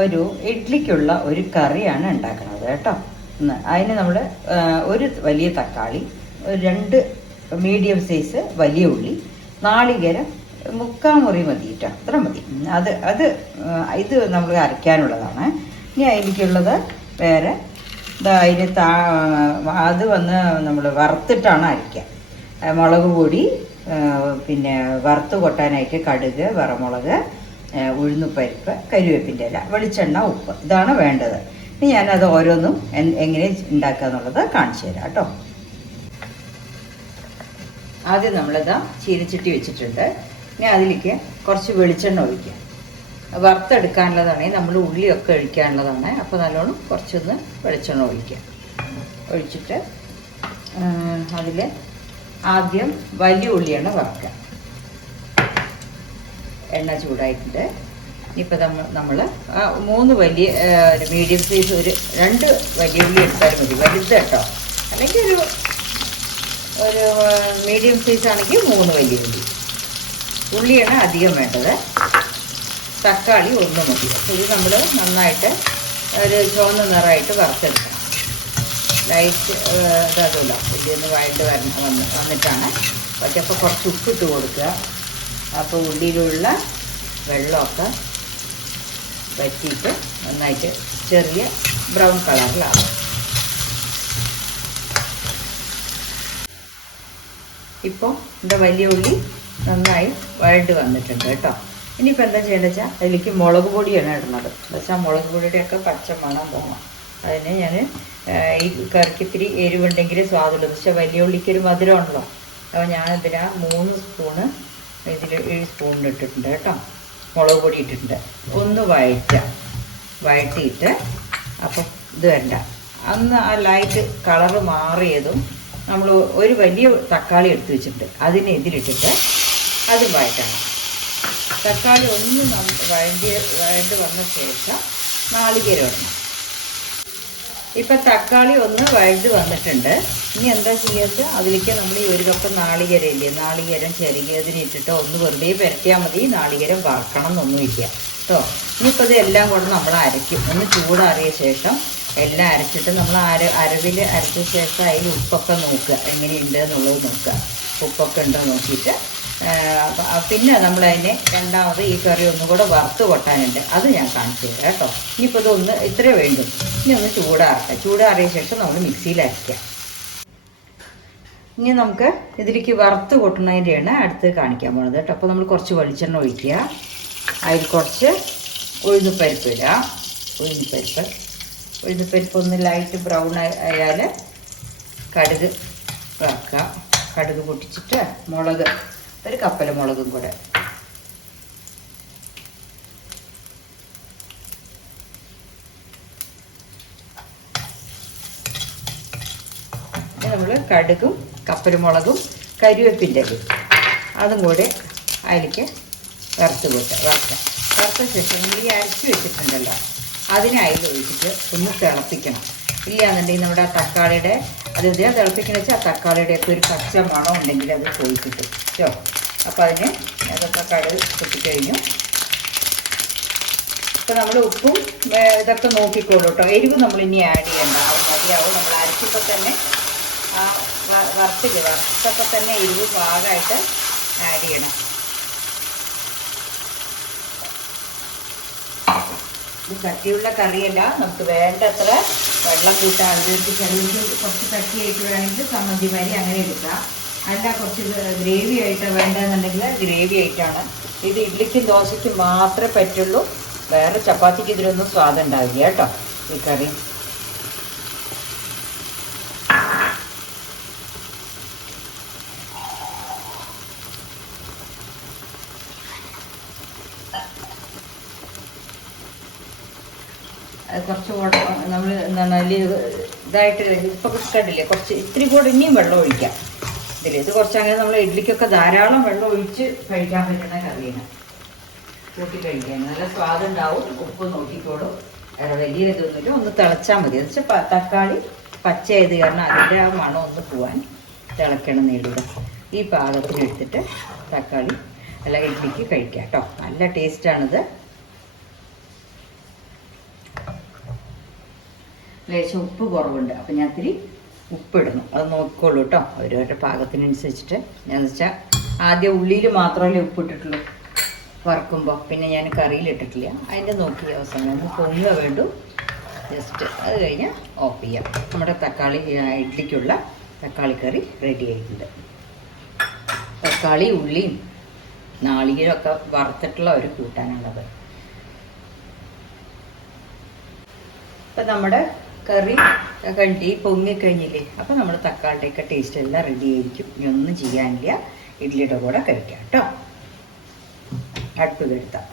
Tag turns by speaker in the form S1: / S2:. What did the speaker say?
S1: ഒരു ഇഡ്ലിക്കുള്ള ഒരു കറിയാണ് ഉണ്ടാക്കുന്നത് കേട്ടോ. അതിന് നമ്മൾ ഒരു വലിയ തക്കാളി രണ്ട് മീഡിയം സൈസ് വലിയ ഉള്ളി നാളികേരം മുക്കാൽ മുറി മതി കേട്ടോ. അത്ര മതി. അത് അത് ഇത് നമ്മൾ അരയ്ക്കാനുള്ളതാണ്. ഇനി അതിലേക്കുള്ളത് വേറെ അതിന് താ അത് വന്ന് നമ്മൾ വറുത്തിട്ടാണ് അരയ്ക്കുക. മുളക് പൊടി പിന്നെ വറുത്ത് കൊട്ടാനായിട്ട് കടുക് വറമുളക് ഉഴുന്നുപരിപ്പ് കരുവേപ്പിന്റെ ഇല വെളിച്ചെണ്ണ ഉപ്പ്. ഇതാണ് വേണ്ടത്. ഇനി ഞാനത് ഓരോന്നും എങ്ങനെ ഉണ്ടാക്കുക എന്നുള്ളത് കാണിച്ചു തരാം കേട്ടോ. ആദ്യം നമ്മളിതാ ചീനച്ചട്ടി വെച്ചിട്ടുണ്ട്. ഇനി അതിലേക്ക് കുറച്ച് വെളിച്ചെണ്ണ ഒഴിക്കുക. വറുത്തെടുക്കാനുള്ളതാണെങ്കിൽ നമ്മൾ ഉള്ളിയൊക്കെ ഒഴിക്കാനുള്ളതാണ്. അപ്പോൾ നല്ലോണം കുറച്ചൊന്ന് വെളിച്ചെണ്ണ ഒഴിക്കുക. ഒഴിച്ചിട്ട് അതിൽ ആദ്യം വലിയ ഉള്ളിയാണ് വറുക്കുക. എണ്ണ ചൂടായിട്ടുണ്ട്. ഇനിയിപ്പോൾ നമ്മൾ നമ്മൾ ആ മൂന്ന് വലിയ ഒരു മീഡിയം സൈസ് ഒരു രണ്ട് വലിയ ഉള്ളി എടുത്താൽ മതി. വലുത് കേട്ടോ. അല്ലെങ്കിൽ ഒരു ഒരു മീഡിയം സൈസ് ആണെങ്കിൽ മൂന്ന് വലിയ ഉള്ളി. ഉള്ളിയാണ് അധികം വേണ്ടത്. തക്കാളി ഒന്ന് മതി. അപ്പോൾ ഇത് നമ്മൾ നന്നായിട്ട് ഒരു ചുവന്ന നിറമായിട്ട് വറുത്തെടുക്കണം. ലൈറ്റ് ഇതല്ല ഇതിന്ന് വഴണ്ട് വരണം വന്ന് വന്നിട്ടാണ്. പക്ഷേ അപ്പോൾ കുറച്ച് ഉപ്പിട്ട് കൊടുക്കുക. അപ്പോൾ ഉള്ളിയിലുള്ള വെള്ളമൊക്കെ വറ്റിയിട്ട് നന്നായിട്ട് ചെറിയ ബ്രൗൺ കളറിലാവും. ഇപ്പോൾ എന്റെ വലിയ ഉള്ളി നന്നായി വഴണ്ട് വന്നിട്ടുണ്ട് കേട്ടോ. ഇനിയിപ്പോൾ എന്താ ചെയ്യേണ്ടത് വെച്ചാൽ അതിലേക്ക് മുളക് പൊടിയാണ് ഇടുന്നത്. എന്താ വെച്ചാൽ മുളക് പൊടിയുടെയൊക്കെ പച്ച മണം പോകണം അതിന് ഞാൻ ഈ കറിക്ക് ഇത്തിരി എരിവുണ്ടെങ്കിൽ സ്വാദുള്ളൂ. പക്ഷേ വലിയ ഉള്ളിക്കൊരു മധുരമുണ്ടല്ലോ. അപ്പോൾ ഞാൻ മൂന്ന് സ്പൂണ് ഇതിൽ ഈ സ്പൂണിൽ ഇട്ടിട്ടുണ്ട് കേട്ടോ. മുളക് പൊടി ഇട്ടിട്ടുണ്ട്. ഒന്ന് വഴറ്റ വഴറ്റിയിട്ട് അപ്പം ഇത് വേണ്ട അന്ന് ആ ലൈറ്റ് കളറ് മാറിയതും നമ്മൾ ഒരു വലിയ തക്കാളി എടുത്ത് വെച്ചിട്ടുണ്ട്. അതിനെ ഇതിലിട്ടിട്ട് അത് വഴറ്റണം. തക്കാളി ഒന്ന് വഴണ്ടി വഴണ്ട് വന്ന ശേഷം നാളികേരം ഇടണം. ഇപ്പം തക്കാളി ഒന്ന് വഴുത് വന്നിട്ടുണ്ട്. ഇനി എന്താ ചെയ്യുക അതിലേക്ക് നമ്മൾ ഈ ഒരു കപ്പ് നാളികേരം ഇല്ലേ? നാളികേരം ചെറുകിയതിന് ഇട്ടിട്ട് ഒന്ന് വെറുതെ പുരട്ടിയാൽ മതി. നാളികേരം വറക്കണം എന്നൊന്നുമില്ല കേട്ടോ ഇനിയിപ്പോൾ ഇത് എല്ലാം കൂടെ നമ്മൾ അരയ്ക്കും. ഒന്ന് ചൂടാറിയ ശേഷം എല്ലാം അരച്ചിട്ട് നമ്മൾ അര അരവിൽ അരച്ച ശേഷം അതിൽ ഉപ്പൊക്കെ നോക്കുക. എങ്ങനെയുണ്ട് എന്നുള്ളത് നോക്കുക. ഉപ്പൊക്കെ ഉണ്ടോ നോക്കിയിട്ട്. പിന്നെ നമ്മൾ അതിനെ രണ്ടാമത് ഈ കറി ഒന്നും കൂടെ വറുത്ത് കൊട്ടാനുണ്ട്. അത് ഞാൻ കാണിച്ചു തരാം കേട്ടോ ഇനിയിപ്പോൾ ഇതൊന്ന് ഇത്രേ വേണ്ടു. ഇനി ഒന്ന് ചൂടാറട്ടെ. ചൂടാറിയ ശേഷം നമ്മൾ മിക്സിയിൽ അരയ്ക്കാം ഇനി നമുക്ക് ഇതിലേക്ക് വറുത്ത് കൊട്ടുന്നതിന്റെയാണ് അടുത്ത് കാണിക്കാൻ പോണത് കേട്ടോ. അപ്പോൾ നമ്മൾ കുറച്ച് വെളിച്ചെണ്ണ ഒഴിക്കുക. അതിൽ കുറച്ച് ഉഴുന്നുപരിപ്പ് ഇടുക. ഉഴുന്നുപരിപ്പ്. ഉഴുന്നുപരിപ്പ് ഒന്ന് ലൈറ്റ് ബ്രൗൺ ആയാൽ കടുക് വറക്കുക കടുക് പൊട്ടിച്ചിട്ട് മുളക് ഒരു കപ്പല മുളകും കൂടെ. നമ്മൾ കടുകും കപ്പലുമുളകും കരിവേപ്പിന്റെ അതും കൂടി അതിലേക്ക് വറുത്ത് കൂട്ടുക വറുത്ത വറുത്ത ശേഷം ഈ അരച്ച് വെച്ചിട്ടുണ്ടല്ലോ. അതിനെ അതിൽ ഒഴിച്ചിട്ട് ഒന്ന് തിളപ്പിക്കണം. ഇല്ലാന്നുണ്ടെങ്കിൽ നമ്മുടെ ആ തക്കാളിയുടെ അത് ഇതിനെ തിളപ്പിക്കണ വെച്ചാൽ ആ തക്കാളിയുടെ ഒക്കെ ഒരു പച്ച മണം ഉണ്ടെങ്കിൽ അത് പോയി കിട്ടും അപ്പോൾ അതിന് അതൊക്കെ കടുക് കുത്തിക്കഴിഞ്ഞു ഇപ്പം നമ്മൾ ഉപ്പും ഇതൊക്കെ നോക്കിക്കോളൂ കേട്ടോ എരിവ് നമ്മൾ ഇനി ആഡ് ചെയ്യണ്ട. അത് മതിയാവും. നമ്മൾ അരച്ചപ്പോൾ തന്നെ ആ വ- വറുത്തിൽ വറുത്തപ്പോൾ തന്നെ എരിവ് പാകമായിട്ട് ആഡ് ചെയ്യണം. ഇത് കട്ടിയുള്ള കറിയല്ല. നമുക്ക് വേണ്ടത്ര വെള്ളം കൂട്ടാൻ അതിലേക്ക് കുറച്ച് കട്ടിയായിട്ട് വേണമെങ്കിൽ സമ്മതി മരി അങ്ങനെ എടുക്കാം. അല്ല കുറച്ച് ഗ്രേവി ആയിട്ട് വേണ്ടതെന്നുണ്ടെങ്കിൽ ഗ്രേവി ആയിട്ടാണ്. ഇത് ഇഡ്ലിക്കും ദോശയ്ക്കും മാത്രമേ പറ്റുള്ളൂ. വേറെ ചപ്പാത്തിക്ക് ഇതിലൊന്നും സ്വാദുണ്ടാവില്ല കേട്ടോ ഈ കറി. കുറച്ച് നമ്മൾ എന്താണ് അതിൽ ഇതായിട്ട് ഇപ്പൊ കണ്ടില്ലേ കുറച്ച് ഇത്തിരി കൂടെ ഇനിയും വെള്ളം ഒഴിക്കാം. ഇതിൽ ഇത് കുറച്ച് അങ്ങനെ നമ്മൾ ഇഡ്ഡലിക്കൊക്കെ ധാരാളം വെള്ളം ഒഴിച്ച് കഴിക്കാൻ പറ്റുന്ന കറിയാണ്. കൂട്ടി കഴിക്കാൻ. നല്ല സ്വാദുണ്ടാവും ഉപ്പ് നോക്കിക്കോളും. അത് വലിയ ഇതൊന്നുമില്ല. ഒന്ന് തിളച്ചാൽ മതി. എന്ന് വെച്ചാൽ തക്കാളി പച്ചയായത് കാരണം അതിന്റെ ആ മണം ഒന്ന് പോവാൻ തിളക്കണം നേടുക ഈ പാകത്തിനെടുത്തിട്ട് തക്കാളി അല്ല ഇഡ്ഡലിക്ക് കഴിക്കാം കേട്ടോ. നല്ല ടേസ്റ്റാണിത് ലേശം ഉപ്പ് കുറവുണ്ട്. അപ്പം ഞാൻ ഇത്തിരി ഉപ്പിടുന്നു. അത് നോക്കിക്കോളൂ കേട്ടോ അവരവരുടെ പാകത്തിനനുസരിച്ചിട്ട്. ഞാൻ വെച്ചാൽ ആദ്യം ഉള്ളിയിൽ മാത്രമല്ലേ ഉപ്പിട്ടിട്ടുള്ളൂ. വറക്കുമ്പോൾ പിന്നെ ഞാൻ കറിയിൽ ഇട്ടിട്ടില്ല. അതിന്റെ നോക്കി അവസാനം ഒന്ന് പൊങ്ങുക വേണ്ടു. ജസ്റ്റ് അത് കഴിഞ്ഞാൽ ഓഫ് ചെയ്യാം. നമ്മുടെ തക്കാളി ഇഡ്ഡിക്കുള്ള തക്കാളി കറി റെഡി ആയിട്ടുണ്ട്. തക്കാളി ഉള്ളിയും നാളികേരം ഒക്കെ വറുത്തിട്ടുള്ള ഒരു കൂട്ടാനുള്ളത്. ഇപ്പം നമ്മുടെ കറി കണ്ടി പൊങ്ങിക്കഴിഞ്ഞില്ലേ അപ്പം നമ്മൾ തക്കാളിയുടെയൊക്കെ ടേസ്റ്റ് എല്ലാം റെഡി ആയിരിക്കും. ഇനി ഒന്നും ചെയ്യാനില്ല. ഇഡ്ഡലിയുടെ കൂടെ കഴിക്കാം കേട്ടോ. അടുപ്പ് കെടുത്താം